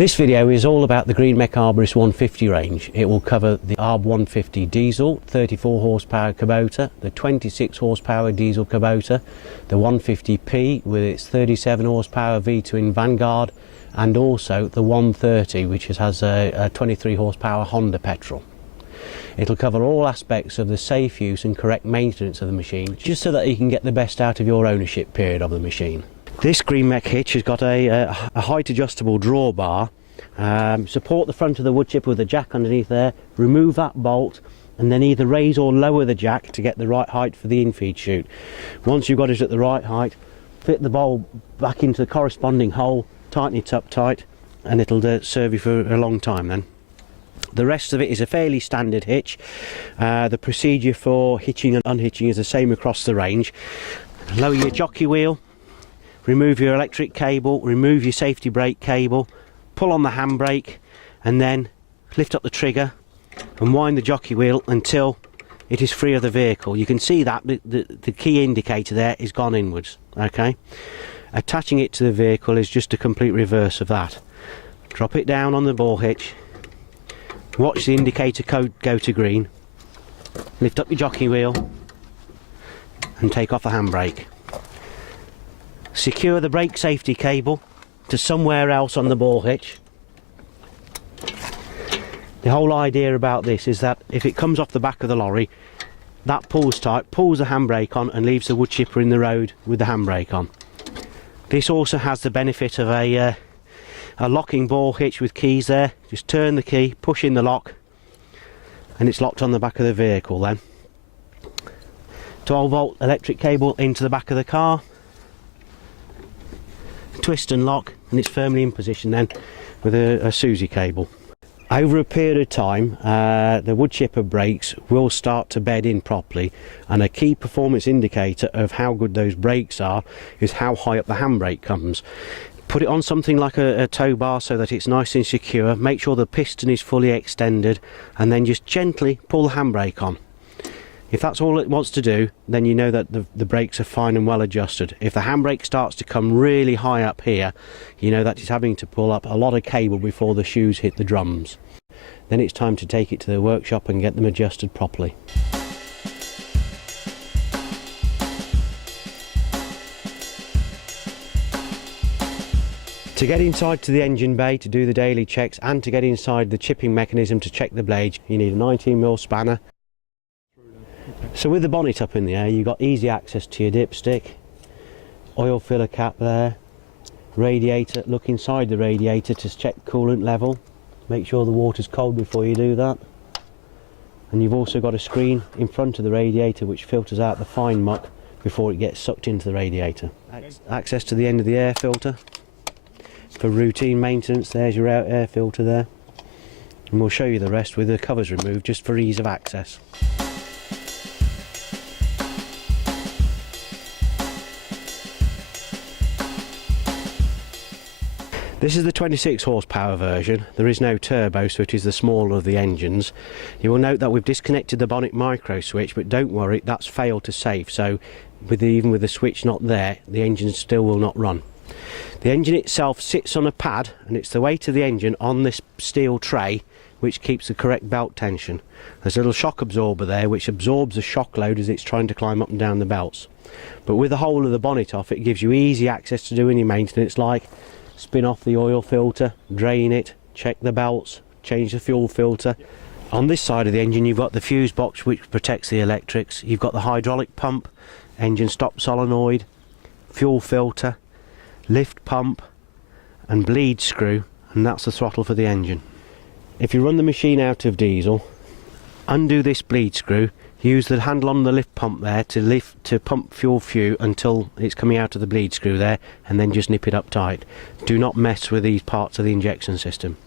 This video is all about the GreenMech Arborist 150 range. It will cover the Arb 150 diesel 34 horsepower Kubota, the 26 horsepower diesel Kubota, the 150P with its 37 horsepower V-twin Vanguard, and also the 130 which has a 23 horsepower Honda petrol. It'll cover all aspects of the safe use and correct maintenance of the machine, just so that you can get the best out of your ownership period of the machine. This GreenMech hitch has got a height adjustable drawbar. Support the front of the wood chipper with a jack underneath there, remove that bolt and then either raise or lower the jack to get the right height for the infeed chute. Once you've got it at the right height, fit the bowl back into the corresponding hole, tighten it up tight, and it'll serve you for a long time then. The rest of it is a fairly standard hitch. The procedure for hitching and unhitching is the same across the range. Lower your jockey wheel, remove your electric cable, remove your safety brake cable, pull on the handbrake and then lift up the trigger and wind the jockey wheel until it is free of the vehicle. You can see that the key indicator there is gone inwards. Okay, attaching it to the vehicle is just a complete reverse of that. Drop it down on the ball hitch, watch the indicator code go to green, lift up your jockey wheel and take off the handbrake. Secure the brake safety cable to somewhere else on the ball hitch. The whole idea about this is that if it comes off the back of the lorry, that pulls tight, pulls the handbrake on and leaves the wood chipper in the road with the handbrake on. This also has the benefit of a locking ball hitch with keys there. Just turn the key, push in the lock and it's locked on the back of the vehicle then. 12-volt electric cable into the back of the car, twist and lock, and it's firmly in position then with a Susie cable. Over a period of time, the wood chipper brakes will start to bed in properly, and a key performance indicator of how good those brakes are is how high up the handbrake comes. Put it on something like a tow bar so that it's nice and secure, make sure the piston is fully extended, and then just gently pull the handbrake on. If that's all it wants to do, then you know that the brakes are fine and well adjusted. If the handbrake starts to come really high up here, you know that it's having to pull up a lot of cable before the shoes hit the drums. Then it's time to take it to the workshop and get them adjusted properly. To get inside to the engine bay to do the daily checks and to get inside the chipping mechanism to check the blades, you need a 19mm spanner. So with the bonnet up in the air, you've got easy access to your dipstick, oil filler cap there, radiator. Look inside the radiator to check coolant level, make sure the water's cold before you do that. And you've also got a screen in front of the radiator which filters out the fine muck before it gets sucked into the radiator. Access to the end of the air filter for routine maintenance. There's your air filter there, and we'll show you the rest with the covers removed just for ease of access. This is the 26 horsepower version. There is no turbo, so it is the smaller of the engines. You will note that we've disconnected the bonnet micro switch, but don't worry, that's failed to save, so even with the switch not there, the engine still will not run. The engine itself sits on a pad, and it's the weight of the engine on this steel tray which keeps the correct belt tension. There's a little shock absorber there which absorbs the shock load as it's trying to climb up and down the belts. But with the whole of the bonnet off, it gives you easy access to do any maintenance, like spin off the oil filter, drain it, check the belts, change the fuel filter. On this side of the engine you've got the fuse box which protects the electrics, you've got the hydraulic pump, engine stop solenoid, fuel filter, lift pump and bleed screw, and that's the throttle for the engine. If you run the machine out of diesel, undo this bleed screw, use the handle on the lift pump there to pump fuel through until it's coming out of the bleed screw there, and then just nip it up tight. Do not mess with these parts of the injection system.